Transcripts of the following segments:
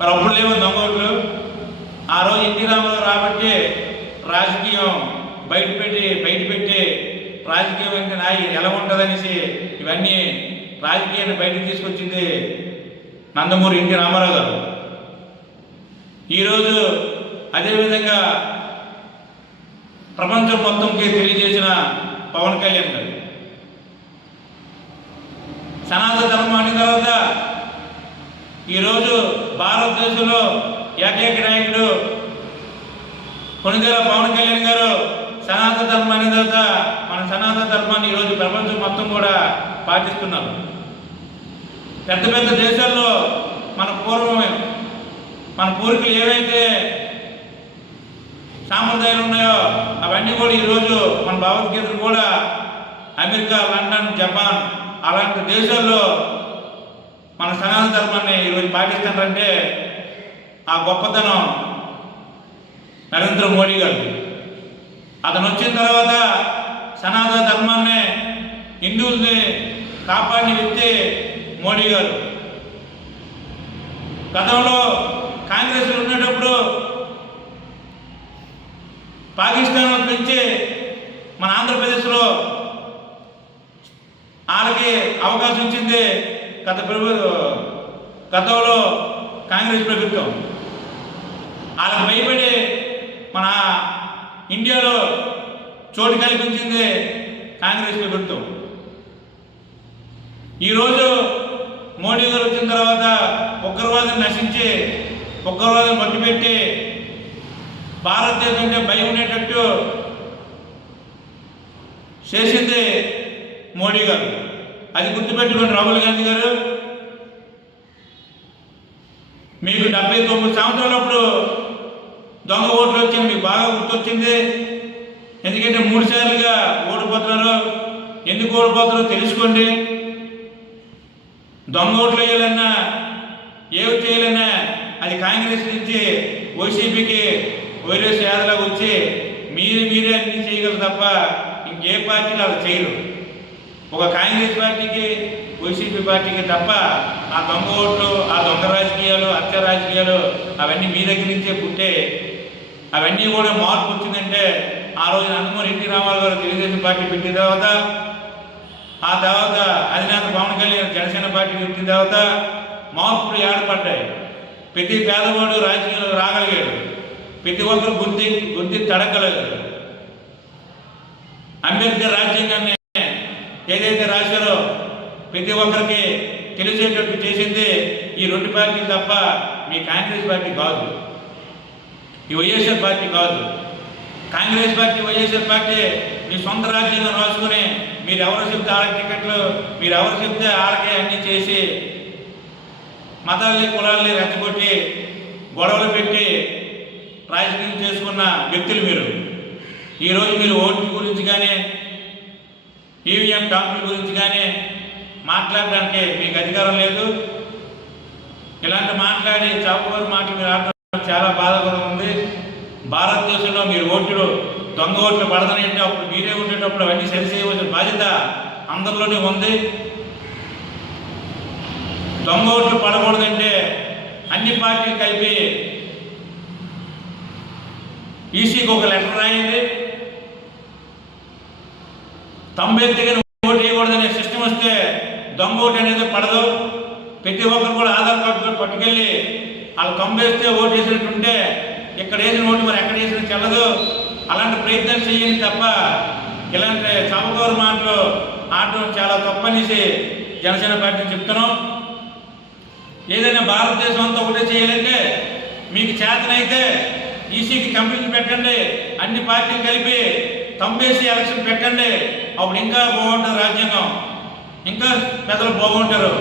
మరి అప్పుడు లేవు దొంగోట్లు ఆ రోజు ఎన్టీ రామారావు రాబట్టి రాజకీయం బయట పెట్టి బయట పెట్టి రాజకీయం ఇంకా నా ఎలా ఉంటుందనేసి ఇవన్నీ రాజకీయాన్ని బయటకు తీసుకొచ్చింది నందమూరి ఎన్టీ రామారావు గారు. ఈరోజు అదేవిధంగా ప్రపంచం మొత్తంకి తెలియజేసిన పవన్ కళ్యాణ్ గారు. సనాతన ధర్మం తర్వాత ఈరోజు భారతదేశంలో ఏకైక నాయకుడు కొనిదెల పవన్ కళ్యాణ్ గారు సనాతన ధర్మాన్ని తర్వాత మన సనాతన ధర్మాన్ని ఈరోజు ప్రపంచం మొత్తం కూడా పాటిస్తున్నారు. పెద్ద పెద్ద దేశాల్లో మన పూర్వమే మన పూర్వీకులు ఏవైతే సాంప్రదాయాలు ఉన్నాయో అవన్నీ కూడా ఈరోజు మన భగవద్గీతలు కూడా అమెరికా లండన్ జపాన్ అలాంటి దేశాల్లో మన సనాతన ధర్మాన్ని ఈరోజు పాటిస్తారంటే ఆ గొప్పతనం నరేంద్ర మోడీ గారు అతను వచ్చిన తర్వాత సనాతన ధర్మాన్ని హిందువుల్ని కాపాడిన వ్యక్తి మోడీ గారు. గతంలో కాంగ్రెస్ ఉండేటప్పుడు పాకిస్తాన్ పెంచి మన ఆంధ్రప్రదేశ్లో వాళ్ళకి అవకాశం ఇచ్చింది గత ప్రభు గతంలో కాంగ్రెస్ ప్రభుత్వం. వాళ్ళకి భయపడి మన ఇండియాలో చోటు కల్పించింది కాంగ్రెస్ ప్రభుత్వం. ఈరోజు మోడీ గారు వచ్చిన తర్వాత ఉగ్రవాదం నశించి ఉగ్రవాదం మట్టిపెట్టి భారతదేశం అంటే భయం ఉండేటట్టు చేసింది మోడీ గారు. అది గుర్తుపెట్టుకోండి రాహుల్ గాంధీ గారు. మీకు డెబ్బై తొమ్మిది సంవత్సరాలప్పుడు దొంగ ఓట్లు వచ్చింది మీకు బాగా గుర్తొచ్చింది. ఎందుకంటే మూడు సార్లుగా ఓడిపోతున్నారు ఎందుకు ఓడిపోతారో తెలుసుకోండి. దొంగ ఓట్లు వేయాలన్నా ఏవి చేయాలన్నా అది కాంగ్రెస్ నుంచి వైసీపీకి వైరస్ యాదలాగా వచ్చి మీరు మీరే అన్ని చేయగలరు తప్ప ఇంకే పార్టీలు అలా చేయరు. ఒక కాంగ్రెస్ పార్టీకి వైసీపీ పార్టీకి తప్ప ఆ దొంగ ఓట్లు ఆ దొంగ రాజకీయాలు హత్య రాజకీయాలు అవన్నీ మీ దగ్గర నుంచే పుట్టే అవన్నీ కూడా మార్పు వచ్చిందంటే ఆ రోజు నందమూరి ఎన్టీ రామారావు గారు తెలుగుదేశం పార్టీ పెట్టిన తర్వాత ఆ తర్వాత అధినేత పవన్ కళ్యాణ్ జనసేన పార్టీ పెట్టిన తర్వాత మార్పులు ఏర్పడ్డాయి. ప్రతి పేదవాడు రాజకీయంలో రాగలిగాడు. ప్రతి ఒక్కరు గుర్తి గుర్తి తడగలిగారు. అంబేద్కర్ రాజ్యాంగాన్ని ఏదైతే రాశారో ప్రతి ఒక్కరికి తెలిసేటట్టు చేసింది ఈ రెండు పార్టీలు తప్ప మీ కాంగ్రెస్ పార్టీ కాదు. ఈ వైఎస్ఆర్ పార్టీ కాదు. కాంగ్రెస్ పార్టీ వైఎస్ఆర్ పార్టీ మీ సొంత రాజ్యాంగం రాసుకుని మీరు ఎవరు చెప్తే ఆడ టికెట్లు మీరు ఎవరు చెప్తే ఆడకే అన్నీ చేసి మతాల్ని కులాల్ని రెచ్చగొట్టి గొడవలు పెట్టి రాజకీయం చేసుకున్న వ్యక్తులు మీరు. ఈరోజు మీరు ఓట్ల గురించి కానీ ఈవీఎం టాంకుల గురించి కానీ మాట్లాడడానికి మీకు అధికారం లేదు. ఇలాంటి మాట్లాడి చాపువారి మాటలు మీరు ఆడటం చాలా బాధగా ఉంది. భారతదేశంలో మీరు ఓట్లు దొంగ ఓట్లు పడదనంటే అప్పుడు మీరే ఉండేటప్పుడు అవన్నీ సరి చేయవలసిన బాధ్యత అందరిలోనే ఉంది. దొంగ ఓట్లు పడకూడదంటే అన్ని పార్టీలు కలిపి ఈసీకి ఒక లెటర్ రాయండి. తంబెత్తిగా దొంగ అనేది పడదు. ప్రతి ఒక్కరు కూడా ఆధార్ కార్డు పట్టుకెళ్ళి వాళ్ళు తొంభేస్తే ఓటు వేసినట్టుంటే ఇక్కడ వేసిన ఓటు మరి ఎక్కడ వేసిన చెల్లదు. అలాంటి ప్రయత్నం చేయండి తప్ప ఇలాంటి చమకూరు మాటలు ఆడటం చాలా తప్పనేసి జనసేన పార్టీ చెప్తున్నాం. ఏదైనా భారతదేశం అంతా ఒకటే చేయాలంటే మీకు చేతనైతే ఈసీకి కంపెనీలు పెట్టండి అన్ని పార్టీలు కలిపి తంబేసి ఎలక్షన్ పెట్టండి. అప్పుడు ఇంకా బాగుంటుంది రాజ్యాంగం. ఇంకా పెద్దలు బాగుంటారు.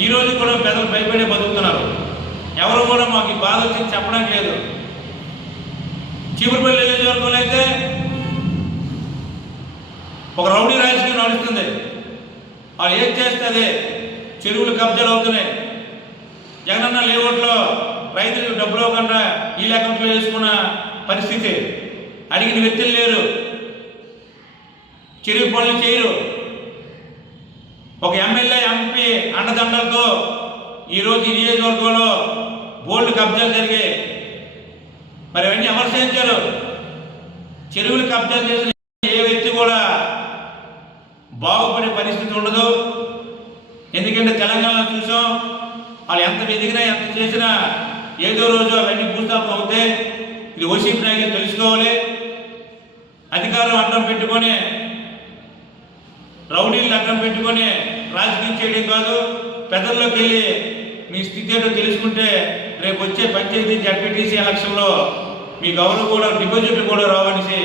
ఈ రోజు కూడా పెద్దలు భయపడే బతుకుతున్నారు. ఎవరు కూడా మాకు ఈ బాధ వచ్చింది చెప్పడానికి లేదు. చీపురుపల్లి నియోజకవర్గంలో అయితే ఒక రౌడీ రాజకీయం నడుస్తుంది. వాళ్ళు ఏం చేస్తే అదే చెరువులు కబ్జాలు అవుతున్నాయి. జగనన్న లేఅవుట్లో రైతులకు డబ్బులు ఇవ్వకుండా ఈ అకౌంట్లో వేసుకున్న పరిస్థితి. అడిగిన వ్యక్తులు లేరు. చెరువు పనులు చేయరు. ఒక ఎమ్మెల్యే ఎంపీ అండదండలతో ఈరోజు ఈ నియోజకవర్గంలో బోల్డ్ కబ్జాలు జరిగాయి. మరి అవన్నీ ఎవరు చేయించారు? చెరువులు కబ్జాలు చేసిన ఏ వ్యక్తి కూడా బాగుపడే పరిస్థితి ఉండదు. ఎందుకంటే తెలంగాణలో చూసాం వాళ్ళు ఎంత వెతికినా ఎంత చేసినా ఏదో రోజు అవన్నీ భూస్థాపన అవుతాయి ఇది ఓసీపీ నాయకులు తెలుసుకోవాలి. అధికారం అడ్డం పెట్టుకొని రౌడీలు అడ్డం పెట్టుకొని రాజకీయం చేయడం కాదు పెద్దల్లోకి వెళ్ళి మీ స్థితి ఏంటో తెలుసుకుంటే రేపు వచ్చే పంచాయతీ జడ్పీటీసీ ఎలక్షన్లో మీ గౌరవ కూడా డిపాజిట్లు కూడా రావనేసి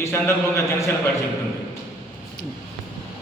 ఈ సందర్భంగా జనసేన పార్టీ చెప్తుంది.